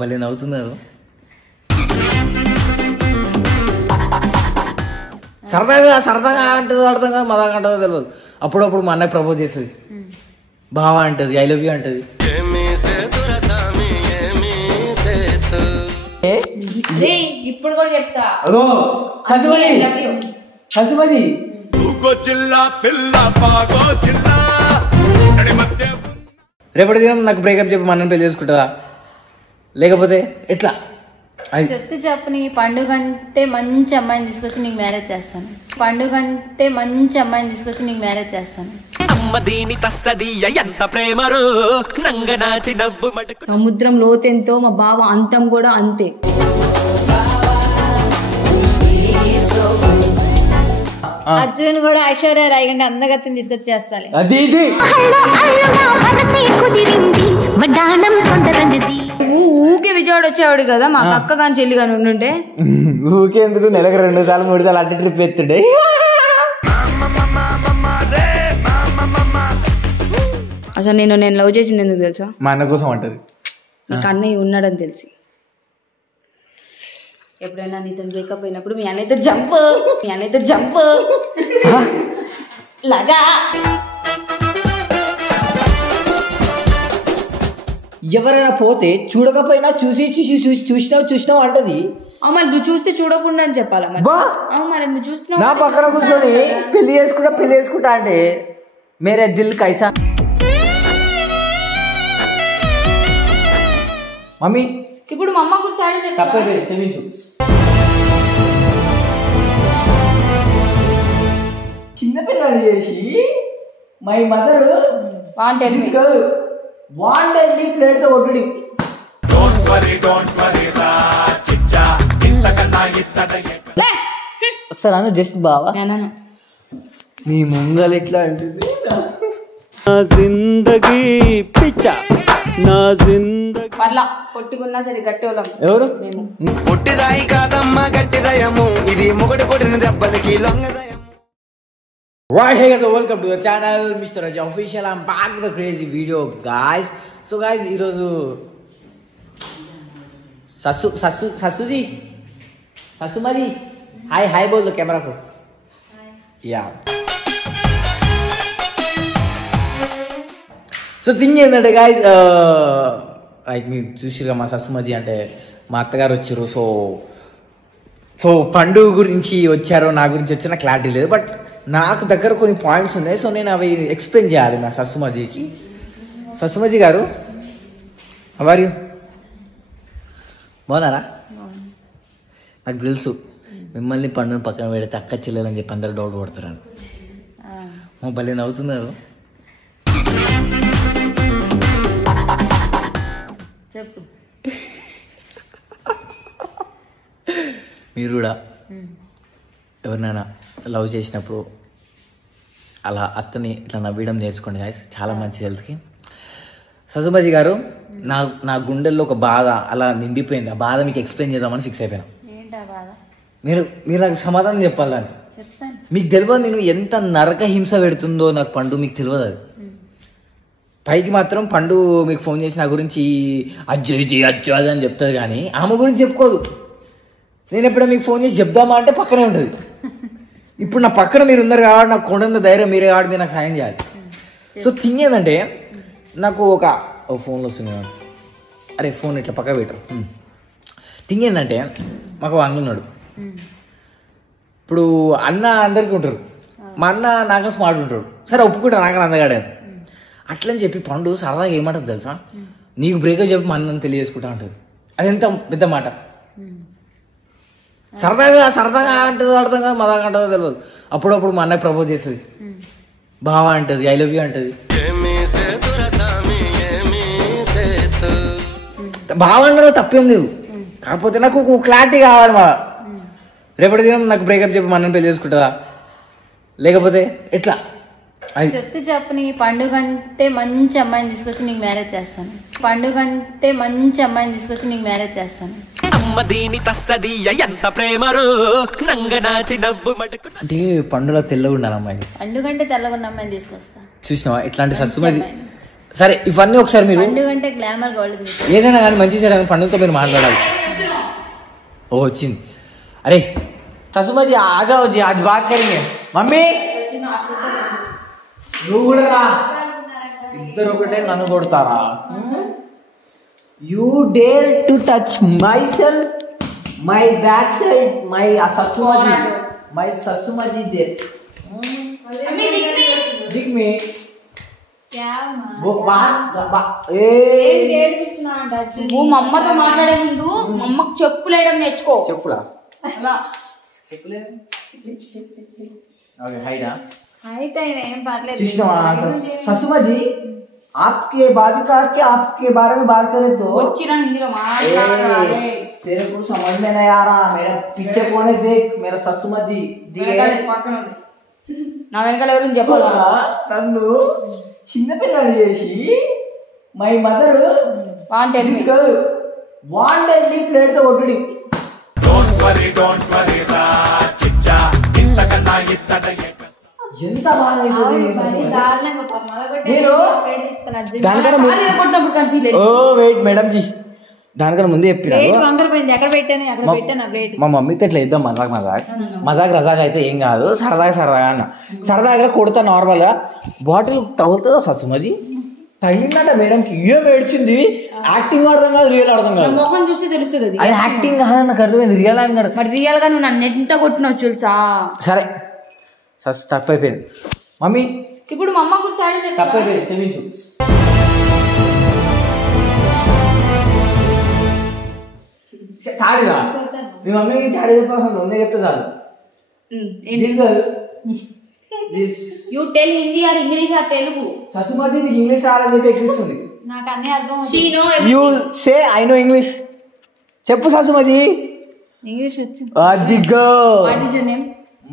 భలే నవ్వుతున్నారు. సరదాగా సరదాగా అంటదో అర్థం కాదు, మదాగా అంటదో తెలియదు. అప్పుడప్పుడు మా అన్నయ్య ప్రపోజ్ చేస్తుంది, బావా అంటది, ఐ లవ్ యూ అంటది. ఇప్పుడు కూడా చెప్తా. రేపటి దినం నాకు బ్రేకప్ చెప్పి మన పెళ్లి చేసుకుంటావా లేకపోతే ఎట్లా? చెప్తే చెప్పని. పండుగ అంటే మంచి అమ్మాయిని తీసుకొచ్చి నీకు మ్యారేజ్ చేస్తాను. పండుగ అంటే మంచి అమ్మాయిని తీసుకొచ్చి నీకు మ్యారేజ్ చేస్తాను. సముద్రం లోతెంతో మా బావ అంతం కూడా అంతే. అర్జున్ కూడా ఐశ్వర్య రాయ్ కంటే అందగత్తిని తీసుకొచ్చి చేస్తాను. ఊకే విజయవాడ వచ్చేవాడు కదా మా అక్క కానీ చెల్లి కానీ ఉండుంటే. ఊకే ఎందుకు, నెలకు 2 సార్లు 3 సార్లు అట్టి ట్రిప్ ఎత్తుండే. అసలు నేను లవ్ చేసింది ఎందుకు తెలుసా? మా అన్న కోసం అంటది. నీకు అన్నయ్య ఉన్నాడని తెలిసి. ఎప్పుడైనా నీతో బ్రేకప్ అయినప్పుడు మీ అన్నయ్యతో జంప్ లాగా. ఎవరైనా పోతే చూడకపోయినా చూసినావు అంటది. మరి నువ్వు చూస్తే చూడకుండా అని చెప్పాలా? మరి నువ్వు చూస్తున్నావు నా పక్కన కూర్చొని పెళ్లి చేసుకుంటా అంటే మేరే దిల్ కైసా. మమ్మీ ఇప్పుడు మా అమ్మ గురించి ఆడే తప్పే, క్షమించు. చిన్నపిల్లలు చేసి మై మదర్ వాంటెడ్లీ ప్లేట్ తో కొట్టుడి. ఒకసారి అన్న జస్ట్ బావా నీ ముంగలు ఎట్లా అంటుంది. నా జిందగీ పిచ్చా, నా జిందగీ పర్లా పొట్టుకున్నా సరే గట్టి వాళ్ళం. ఎవరు? మేము. పొట్టిదాయి కాదమ్మా గట్టిదయము, ఇది మొగటి కొట్టిన దెబ్బలకి లొంగదయము. Right, hey guys, welcome to the channel, Mr. Raja Official. I'm back with a crazy video, guys. So guys, ఈరోజు ససుమది హాయ్ బోల్ కెమెరాకు. యా, సో థింగ్ ఏంటంటే గాయస్, లైక్ మీరు చూసిరుగా మా ససుమజీ అంటే మా అత్తగారు వచ్చారు. సో పండుగ గురించి వచ్చారో నా గురించి వచ్చారో నాకు క్లారిటీ లేదు, బట్ నాకు దగ్గర కొన్ని పాయింట్స్ ఉన్నాయి. సో నేను అవి ఎక్స్ప్లెయిన్ చేయాలి మా ససుమజీకి. ససుమజీ గారు, హౌ ఆర్ యూ? బాగున్నారా? నాకు తెలుసు మిమ్మల్ని పండుగ పక్కన పెడితే అక్క చెల్లెలని చెప్పి అందరూ డౌట్ పడుతున్నారు. భలే నవ్వుతున్నారు. చెప్పు. మీరు కూడా ఎవరినైనా లవ్ చేసినప్పుడు అలా అత్తని ఇట్లా నవ్వడం నేర్చుకోండి గాయస్, చాలా మంచిది హెల్త్కి. ససుమజీ గారు, నా గుండెల్లో ఒక బాధ అలా నిండిపోయింది. ఆ బాధ మీకు ఎక్స్ప్లెయిన్ చేద్దామని ఫిక్స్ అయిపోయాను. మీరు నాకు సమాధానం చెప్పాలి దానికి. మీకు తెలియదు నేను ఎంత నరక హింస పెడుతుందో నాకు పండు, మీకు తెలియదు అది. పైకి మాత్రం పండు మీకు ఫోన్ చేసి నా గురించి అజ్జు అది అని చెప్తుంది, కానీ ఆమె గురించి చెప్పుకోదు. నేను ఎప్పుడో మీకు ఫోన్ చేసి చెప్దామా అంటే పక్కనే ఉంటుంది. ఇప్పుడు నా పక్కన మీరు ఉన్నారు కాబట్టి నాకు కొండంత ధైర్యం మీరే కాబట్టి మీరు నాకు సాయం చేయాలి. సో థింగ్ ఏంటంటే, నాకు ఒక ఫోన్లో వస్తుంది, అరే ఫోన్ ఇట్లా పక్క పెట్టరు. థింగ్ ఏంటంటే, మాకు అన్న ఉన్నాడు. ఇప్పుడు అన్న అందరికీ ఉంటారు, మా అన్న నాకు స్మార్ట్ ఉంటాడు. సరే ఒప్పుకుంటారు నాకు అందగాడే అట్లని చెప్పి పండు సరదాగా ఏమంటుంది తెలుసా, నీకు బ్రేకప్ చెప్పి మా అన్నని పెళ్లి చేసుకుంటా అంటుంది. అది ఎంత పెద్ద మాట. సరదాగా అంటదో అర్థం కాదు, మదాగా అంటదో తెలియదు. అప్పుడప్పుడు మా అన్నయ్య ప్రపోజ్ చేస్తుంది, బావా అంటది, ఐ లవ్ యూ అంటది. బావా అంటే తప్పేం లేదు, కాకపోతే నాకు క్లారిటీ కావాలి. మా రేపటి దినం నాకు బ్రేకప్ చెప్పి మా అన్నని పెళ్లి చేసుకుంటావా లేకపోతే ఎట్లా? చెప్తే చెప్పని. పండుగ అంటే మంచి అమ్మాయిని తీసుకొచ్చి నీకు మ్యారేజ్ చేస్తాను. పండుగ అంటే మంచి అమ్మాయిని తీసుకొచ్చి నీకు మ్యారేజ్ చేస్తాను. అంటే పండుగ తెల్లగా ఉండాలి అమ్మాయి. పండుగ అంటే తెల్లగా ఉన్న అమ్మాయిని తీసుకొస్తా. చూసినావా ఇట్లాంటి సరే ఇవన్నీ ఒకసారి మీరు పండుగ అంటే గ్లామర్ గోల్డ్ ఏదైనా కానీ మంచి చేయడానికి పండుగతో మీరు మాట్లాడాలి. ఓ వచ్చింది. అరే ససుమాజీ ఆజాओ जी आज बात करेंगे. మమ్మీ నువ్వు కూడా రా. ఇద్దరు ఒకటే నన్ను కొడతారా? You dare to touch myself my back side my ససుమాజీ మై ససుమాజీ దేర్ दिख में वो बात నువ్వు మా అమ్మతో మాట్లాడే ముందు మా అమ్మకు చెప్పులు వేయడం నేర్చుకో. చెప్పులా అలా చెప్పులేదు. ఓకే హైడా హైట్ అయినా ఏం పర్లేదు. ससुमा जी आपके बाजूकार के आपके बारे में बात करें तो వచ్చిన హిందీలో మాట్లాడాలి. तेरे को समझ में नहीं आ रहा. मेरा पीछे कौन है देख. मेरा ससुमा जी నా వెనకాల ఎవరు చెప్పాలా? నన్ను చిన్న పిల్లని చేసి మై మదర్ వాంటెడ్లీ ప్లేట్ తో కొట్టుడి. ఎంత బాగా వెయిట్ మేడం జీ దానికన్నా ముందే చెప్పిన ఎక్కడ పెట్టాను ఎక్కడ పెట్టాను ప్లేట్. మా మమ్మీతో ఇట్లా ఇద్దాం మజాక్ రజాక్ అయితే ఏం కాదు. సరదాగా అన్న సరదాగా కొడతా నార్మల్ గా బాటిల్ తగులుతుందా ససుమాజీ? తగిలిందంట మేడంకి. ఏం ఏడ్చింది. యాక్టింగ్ అర్థం కాదు రియల్ అర్థం కాదు. మొహం చూస్తే తెలుస్తుంది అది. అది యాక్టింగ్ కాదు నాకు అర్థమైంది. రియల్ అని కాదు. మరి రియల్ గా నువ్వు నన్ను ఎంత కొట్టినావు తెలుసా? సరే తప్పైపోయింది మమ్మీ. ఇప్పుడు మా అమ్మ గురించి ఆడే తప్పైపోయింది క్షమించు. చాడిగా మీ మమ్మీకి చాడి చెప్పాను ఉందే చెప్తే చాలు. You tell Hindi or English or Telugu. ససుమాజీ నీకు ఇంగ్లీష్ రాదని చెప్పి ఎక్కిస్తుంది. నాకు అన్ని అర్థం. You say I know English. చెప్పు ససుమాజీ. ఇంగ్లీష్ వచ్చింది. అదిగో what is your name?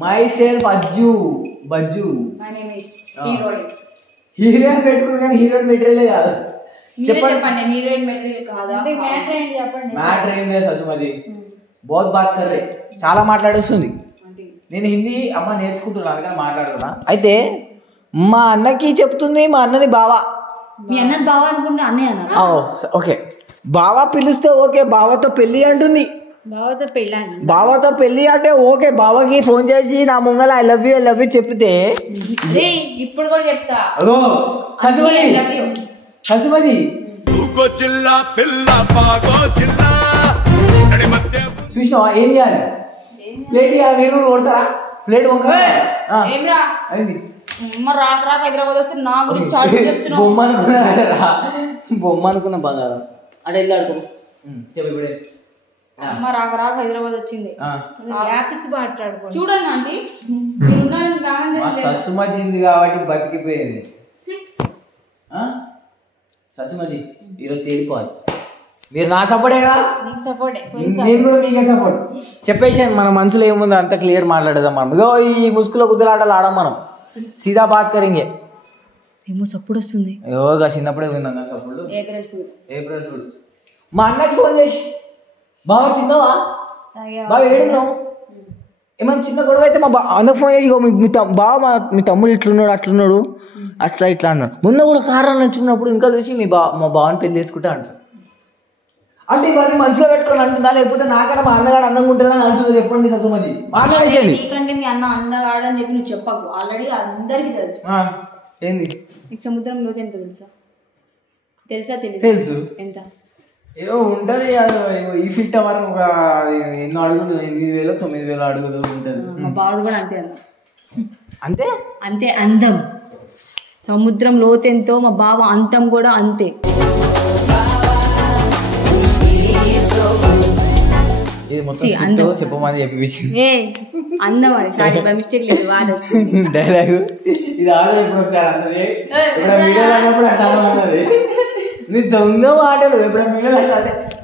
Myself Bajju. My name is heroine. Heroine పెట్టుకుంది కానీ హీరోయిన్ మెటీరియలే కాదు. చెప్పండి హీరోయిన్ మెటీరియల్ కాదా? చెప్పండి. మ్యాటర్ ఏం లేదు ససుమాజీ. బహుత్ బాత్ కర్ రే. చాలా మాట్లాడేస్తుంది. నేను హిందీ అమ్మ నేర్చుకుంటున్నాను అందుకని మాట్లాడుతున్నా. అయితే మా అన్నకి చెప్తుంది. మా అన్నది బావా. మీ అన్నది బావా అనుకుంటే అన్నయ్య అన్న. ఓకే బావా పిలిస్తే ఓకే. బావతో పెళ్లి అంటుంది. బావతో పెళ్లి అంటే ఓకే. బావకి ఫోన్ చేసి నా ముంగల ఐ లవ్ యూ చెప్తే ఇప్పుడు కూడా చెప్తా. ససుమాజీ చూసినావా ఏం చేయాలి? ప్లేట్ ఇవ్వాలి. మీరు కూడా కొడతారా? ప్లేట్ ఏమ్రా అయింది. రాక హైదరాబాద్ వస్తే నా గురించి చెప్తున్నావు. బొమ్మ అనుకున్నా బంగారం అంటే వెళ్ళి ఆడుకో. చెప్పు ఇప్పుడే. అమ్మ రాక హైదరాబాద్ వచ్చింది. మాట్లాడుకో. చూడండి ఆంటీ మీరు ఉన్నారని గానం ససుమాజింది కాబట్టి బతికిపోయింది. ససుమాజీ ఈరోజు తేలిపోవాలి. మీరు నా సపోర్టే కదా. నేను కూడా మీకే సపోర్ట్. చెప్పేసి మన మనసులో ఏముందో అంత క్లియర్ మాట్లాడదాం మనం. ఇగో ఈ ముసుగులో కుదిరాటలు ఆడం మనం. సీదా బాత్ కరింగే. ఏమో సప్పుడు వస్తుంది. యోగా చిన్నప్పుడే విన్నాం కదా సప్పుడు. April full. మా అన్నకి ఫోన్ చేసి బావ చిన్నవా బావ ఏడున్నావు ఏమన్నా చిన్న గొడవ అయితే మా అన్నకు ఫోన్ చేసి బావ మీ తమ్ముడు ఇట్లున్నాడు అట్లున్నాడు ఇట్లా అన్నాడు. మొన్న కూడా కారణం నచ్చుకున్నప్పుడు ఇంకా చూసి మా బావని పెళ్లి చేసుకుంటా అంటారు. అంటే ఇవన్నీ మనసులో పెట్టుకొని అంటుందా లేకపోతే నాకన్నా మా అన్నగాడు అందంగా ఉంటాడని అంటుందో చెప్పండి ససుమాజీ. మాట్లాడేసండి. నీకంటే మీ అన్న అందగాడు అని చెప్పి నువ్వు చెప్పకు. ఆల్రెడీ అందరికి తెలుసు. ఏంది నీకు సముద్రం లోతు ఎంత తెలుసా? తెలుసు. ఎంత? ఏదో ఉంటది. ఈ ఫిట్ వరకు ఒక ఎన్నో అడుగులు 8,000 9,000 అడుగులు ఉంటది. మా బావది కూడా అంతే అంతే అంతే అందం. సముద్రం లోతెంతో మా బావ అంతం కూడా అంతే. ఇది మొత్తం చెప్పమని చెప్పించింది. అందం అది. సారీ బై మిస్టేక్ లేదు వాడు డైలాగ్. ఇది ఆల్రెడీ ఇప్పుడు ఒకసారి అన్నది వీడియో అన్నప్పుడు అన్నది. నీ దొంగ మాటలు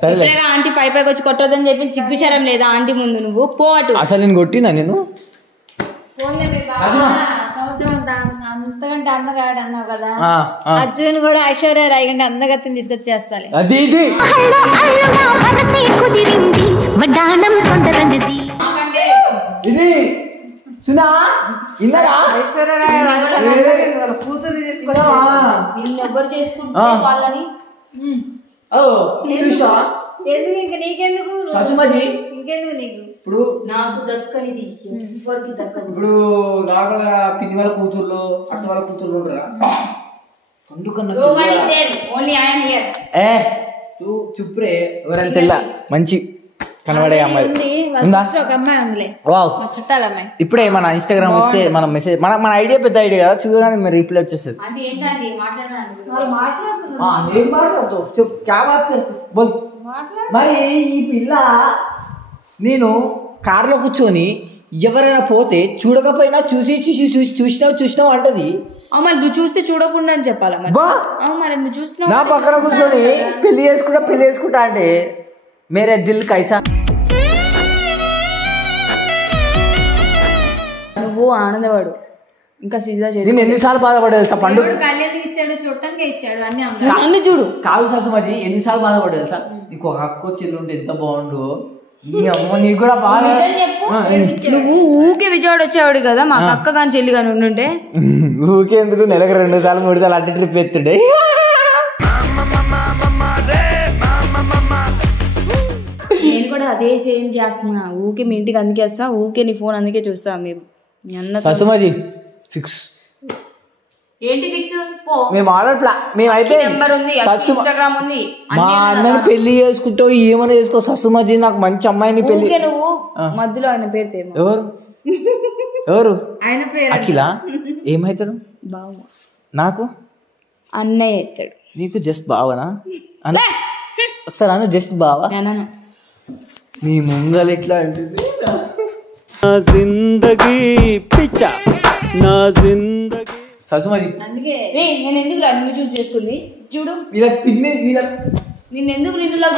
సరే. ఆంటీ పైకి వచ్చి కొట్టొద్దని చెప్పి సిగ్గుచారం లేదా ఆంటీ ముందు? నువ్వు పోటు. అసలు నేను కొట్టినా నేను అంతకంటే అందగాడు అన్నావు కదా. అర్జున్ కూడా ఐశ్వర్య రాయ్ కంటే అందగత్తిని తీసుకొచ్చేస్తాలి. అది ఇది సునా ఇన్నారా కూతురు నిన్నెవ్వరు చేసుకుంటే వాళ్ళని చూసావా ఎందుకు ఇంక నీకెందుకు సచుమజీ ఇంకెందుకు నీకు ఇప్పుడు నాకు దక్కనిది ఎవరికి దక్కదు. ఇప్పుడు నార్మల్ గా పిన్ని వాళ్ళ కూతుర్లు అత్త వాళ్ళ కూతుర్లు ఉండరా చుప్రే ఎవరైనా తెల్ల మంచి కనబడే అమ్మాయి ఉందా? ఒక అమ్మాయి ఉందిలే వావ్ చుట్టాల అమ్మాయి. ఇప్పుడే మన ఇన్స్టాగ్రామ్ వస్తే మనం మెసేజ్ మన ఐడియా పెద్ద ఐడియా కదా చూడగానే మీరు రిప్లై వచ్చేస్తుంది. అంటే ఏంటండి మాట్లాడాలి ఏం మాట్లాడుతావు చెప్పు క్యా బాత్ కర్ బోల్. మరి ఈ పిల్ల నేను కార్లో కూర్చొని ఎవరైనా పోతే చూడకపోయినా చూసినావు అంటది. మరి నువ్వు చూస్తే చూడకుండా అని చెప్పాలా మరి? బా మరి నువ్వు చూస్తున్నావు నా పక్కన కూర్చొని పెళ్లి చేసుకుంటా అంటే మేరే దిల్ కైసా. నువ్వు ఆనందవాడు ఇంకా సీజా చేసి నేను ఎన్నిసార్లు బాధపడ్డా తెలుసా పండుగ కళ్ళెందుకు ఇచ్చాడు చూడటానికి ఇచ్చాడు అన్ని నన్ను చూడు కాదు ససుమజీ ఎన్నిసార్లు బాధపడ్డా తెలుసా నీకు ఒక అక్క చెల్లి ఉంటే ఎంత బాగుండు నీ అమ్మ నీకు కూడా బాగా నువ్వు ఊకే విజయవాడ వచ్చేవాడు కదా మా అక్క కానీ చెల్లి కానీ ఉండుంటే ఊకేందుకు నెలకు 2 సార్లు 3 సార్లు అట్టి ట్రిప్ ఎత్తుండే. నేను కూడా అదే సేమ్ చేస్తున్నా. ఊకే మీ ఇంటికి అందుకే వస్తా, ఊకే నీ ఫోన్ అందుకే చూస్తా. మీ అన్న ససుమజీ ఫిక్స్ ఏంటి ఫిక్స్? పో మేము ఆర్డర్ మేము నెంబర్ ఉంది, ఇన్స్టాగ్రామ్ ఉంది. మా అన్నని పెళ్లి చేసుకుంటావు ఏమైనా చేసుకో ససుమజీ నాకు మంచి అమ్మాయిని పెళ్లి. ఊకే నువ్వు మధ్యలో ఆయన పేరు తేమో. ఎవరు ఆయన పేరు అఖిల ఏమైతాడు బావ నాకు అన్నయ్య ఎత్తాడు. నీకు జస్ట్ బావనా ఒకసారి అన్న జస్ట్ బావా నేను నీ ముంగలు ఎట్లా అంటుంది నా జిందగీ పిచ్చా నా జిందగీ ససుమజీ అందుకే నేను ఎందుకు రా నిన్ను చూసి చేసుకుంది చూడు. వీళ్ళకి పిన్ని నిన్ను ఎందుకు నిన్ను లవ్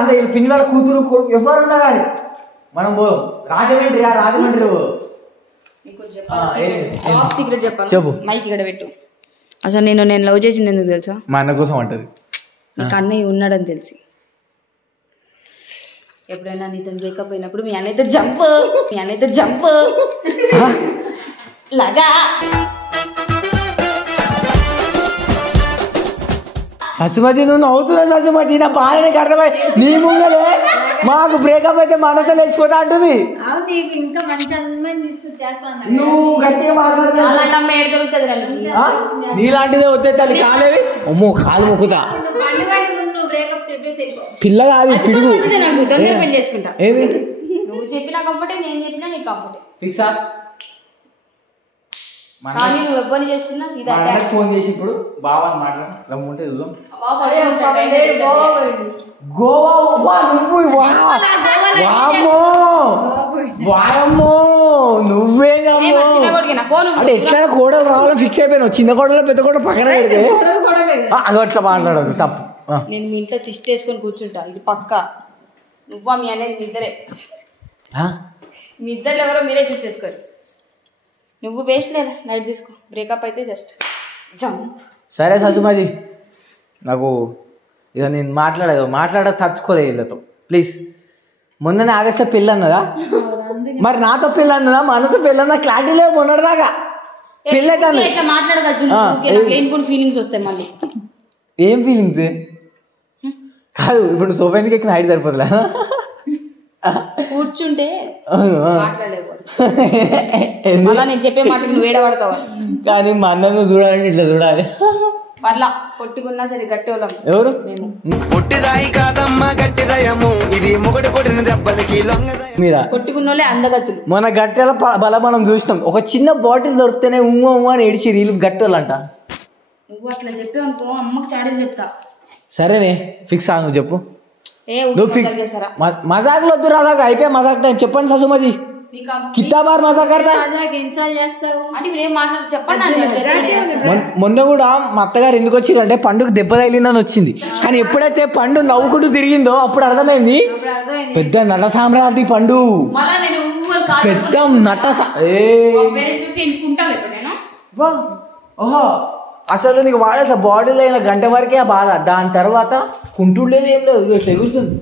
అంటే పిన్ని వాళ్ళ కూతురు కొడుకు ఎవరున్నా కానీ మనం పో రాజమండ్రి సీక్రెట్ చెప్పాలి. చెప్పు. మైక్ ఇక్కడ పెట్టు. అసలు నేను లవ్ చేసింది ఎందుకు తెలుసా? మా అన్న కోసం అంటది. నీకు అన్నయ్య ఉన్నాడని తెలిసి ఎప్పుడైనా నీతో బ్రేకప్ అయినప్పుడు మీ అన్నయ్యతో జంప్ లాగా ససుమజీ నువ్వు నవ్వుతున్నా ససుమజీ నా బాధని అర్థమై నీ ముంగలే మాకు బ్రేకప్ అయితే మనతో లేచిపోతా అంటుంది. అవును నీకు ఇంకా మంచి అమ్మాయిని తీసుకొచ్చేస్తాను. నువ్వు గట్టిగా మాట్లాడుతున్నా అలాంటి అమ్మ ఏడు దొరుకుతుంది. నీలాంటిదే వద్దే తల్లి కాలేవి అమ్మో కాలు మొక్కుతా పండుగని ముందు నువ్వు బ్రేకప్ చెప్పేసి పిల్ల కాదు పిడుగు నాకు తొందర పెళ్లి చేసుకుంటా. ఏది నువ్వు చెప్పినా కంఫర్టే, నేను చెప్పినా నీకు కంఫర్టే. ఫిక్సా కానీ నువ్వు ఎవరిని చేసుకున్నా సీదా ఫోన్ చేసి ఇప్పుడు బావా అని మాట్లాడు రమ్ముంటే చూద్దాం. గోవా నువ్వు వాయమ్మో నువ్వేమో అంటే ఎట్లా కోడలు రావాలని ఫిక్స్ అయిపోయినావు. చిన్న కోడలో పెద్ద కోడ పక్కన పెడితే అట్లా మాట్లాడదు తప్పు. నేను మీ ఇంట్లో తిష్టేసుకొని కూర్చుంటా, ఇది పక్కా. నువ్వా మీ అనేది మీ ఇద్దరే, మీ ఇద్దరు ఎవరో మీరే చూస్ చేసుకోరు. నువ్వు వేస్ట్ లేదా, లైట్ తీసుకో. బ్రేకప్ అయితే జస్ట్ జంప్. సరే ససుమాజీ నాకు ఇక నేను మాట్లాడ తచ్చుకోలేదు వీళ్ళతో ప్లీజ్. మొన్ననే ఆగస్ట్లో పెళ్ళి అన్నదా, మరి నాతో పెళ్ళి అన్నదా మా అన్నతో పెళ్ళి అన్నదా క్లారిటీ లేదు మొన్నటిదాకా. పెళ్ళి అయితే ఇట్లా మాట్లాడగచ్చు ఫీలింగ్స్ వస్తాయి మళ్ళీ. ఏం ఫీలింగ్స్ కాదు ఇప్పుడు సోఫా ఎందుకు ఎక్కిన హైట్ సరిపోతులే కూర్చుంటే మాట్లాడలేకపోతే నేను చెప్పే మాటకు నువ్వు వేడబడతావు. కానీ మా అన్నను చూడాలంటే ఇట్లా చూడాలి. పర్లా కొట్టుకున్నా సరే గట్టి వాళ్ళం ఎవరు మేము. పుట్టిదాయి కాదమ్మా గట్టిదయము ఇది మొగడు కొట్టిన దెబ్బలకి మీరా కొట్టుకున్నోళ్ళే అందగత్తులు. మన గట్టెల బల మనం చూసినాం. ఒక చిన్న బాటిల్ దొరికితేనే ఉమ్మ అని ఏడిచి వీళ్ళు గట్టెలంట. నువ్వు అట్లా చెప్పావు అనుకో అమ్మకు చాడీలు చెప్తా. సరేనే ఫిక్స్ నువ్వు చెప్పు. నువ్వు ఫిక్స్ చేస్తారా? మజాక్లు వద్దు రాదాకా అయిపోయి మజాక్ టైం. చెప్పండి ససుమజీ కిత్తా బార్ మజాక్ మొన్న కూడా మా అత్తగారు ఎందుకు వచ్చిందంటే పండుగ దెబ్బ తగిలిందని వచ్చింది. కానీ ఎప్పుడైతే పండు నవ్వుకుంటూ తిరిగిందో అప్పుడు అర్థమైంది పెద్ద నట సామ్రాటి పండు, పెద్ద నట. ఓహో అసలు నీకు వాడే బాడీలో అయిన గంట వరకే ఆ బాధ, దాని తర్వాత కుంటుండేది ఏం లేదు, ఇట్లా ఎగురుతుంది.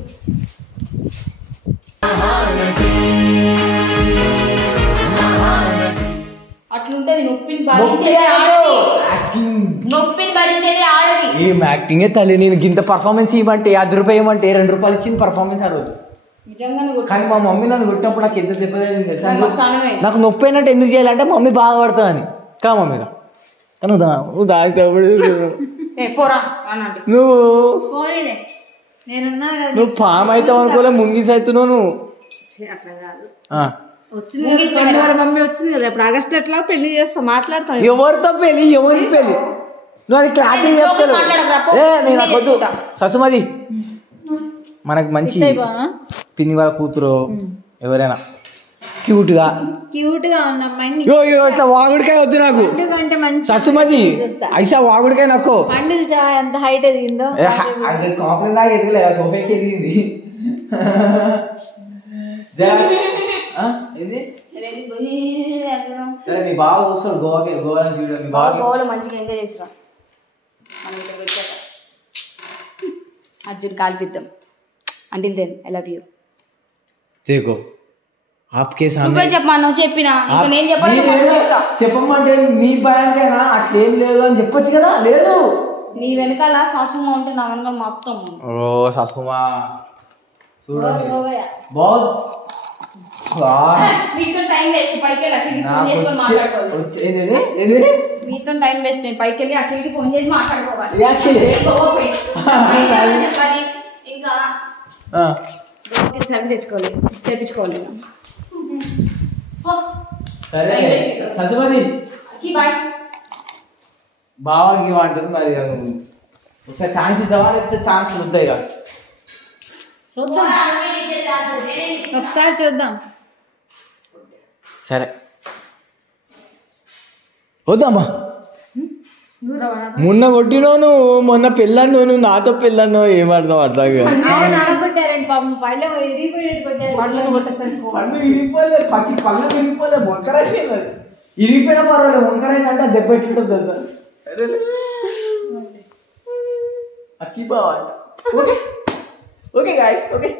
అట్లుంటది. నొప్పిని భరించేది ఆడది. నొప్పిని భరించేది ఆడది. ఏం యాక్టింగే తల్లి. నేను ఇంత పర్ఫార్మెన్స్ ఇవ్వమంటే 50 రూపాయలు ఇవ్వమంటే 2 రూపాయలు ఇచ్చింది పర్ఫార్మెన్స్ ఆ రోజు. నిజంగానే కానీ మా మమ్మీ నన్ను కొట్టినప్పుడు నాకు ఎంత దెబ్బ తగిలింది తెలుసా? మస్తు ఆనందమైంది. నాకు నొప్పి అయినట్టు ఎందుకు చేయాలంటే మమ్మీ బాధపడుతుందని. కా మమ్మీగా కానీ నువ్వు పోరా అన్నట్టు నువ్వు పోనీలే, నేనున్నా కదా. నువ్వు ఫామ్ అవుతావు అనుకోలే, ముంగీస్ అవుతున్నావు నువ్వు. అట్లా కాదు. వచ్చింది కదా, మమ్మీ వచ్చింది కదా, ఇప్పుడు ఆగస్ట్ ఎట్లా పెళ్లి చేస్తా మాట్లాడతాం. ఎవరితో పెళ్ళి, ఎవరికి పెళ్ళి? నువ్వు అది క్లారిటీ చెప్తాను. నేను అవ్వద్దు ససుమది. మనకు మంచి పిన్ని వాళ్ళ కూతురు ఎవరైనా క్యూట్ గా ఉన్న అమ్మాయిని ఇట్లా వాగుడికాయ వద్దు నాకు. అంటే మంచి ససుమది ఐసా వాగుడికాయ నాకు. పండుగ ఎంత హైట్ ఎదిగిందో కాంప్లైంట్ దాకా ఎదిగలే, సోఫాకి ఎదిగింది. మీ బావ చూస్తాడు గోవాకి, గోవా నుంచి మీ బావ గోవాలో మంచిగా ఎంజాయ్ చేసిరా. మనం ఇక్కడికి వచ్చాక అర్జున్ కాల్పిద్దాం. Until then I love you. देखो आपके నువ్వే सामने చెప్పమా, చెప్పినా ఇంకా నేను చెప్పమంటే మీ భయానికైనా అట్లేం లేదు అని చెప్పొచ్చు కదా. లేదు, నీ వెనకాల సాసుమా ఉంటే నా వెనకాల మా అత్త. ఓ సాసుమా చూడండి बहुत మీతో టైం వేస్ట్. పైకి వెళ్ళి అక్కడికి ఫోన్ చేసుకొని మాట్లాడుకోవాలి. మీతో టైం వేస్ట్. నేను పైకి వెళ్ళి అక్కడికి ఫోన్ చేసి మాట్లాడుకోవాలి. చెప్పాలి ఇంకా చదివి తెచ్చుకోవాలి, తెప్పించుకోవాలి. సరే సచుమది బాయ్. బావాకి అంటుంది మరి. ఒకసారి ఛాన్స్ ఇద్దామా లేకపోతే ఛాన్స్ వద్దాయి కదా? చూద్దాం, ఒకసారి చూద్దాం. సరే వద్దామా. మొన్న కొట్టినావు నువ్వు, మొన్న పెళ్ళాను నువ్వు, నాతో పెళ్ళాను. ఏమాడతావు అట్లాగే. పళ్ళు ఇరిగిపోయినట్టు పళ్ళు ఇరిగిపోలే, పచ్చి పళ్ళు ఇరిగిపోలే, వంకరైపోయింది. ఇరిగిపోయినా పర్వాలేదు, వంకరైందంటే దెబ్బ ఎట్లుంటుంది. అక్కి బావ. Okay okay guys, okay.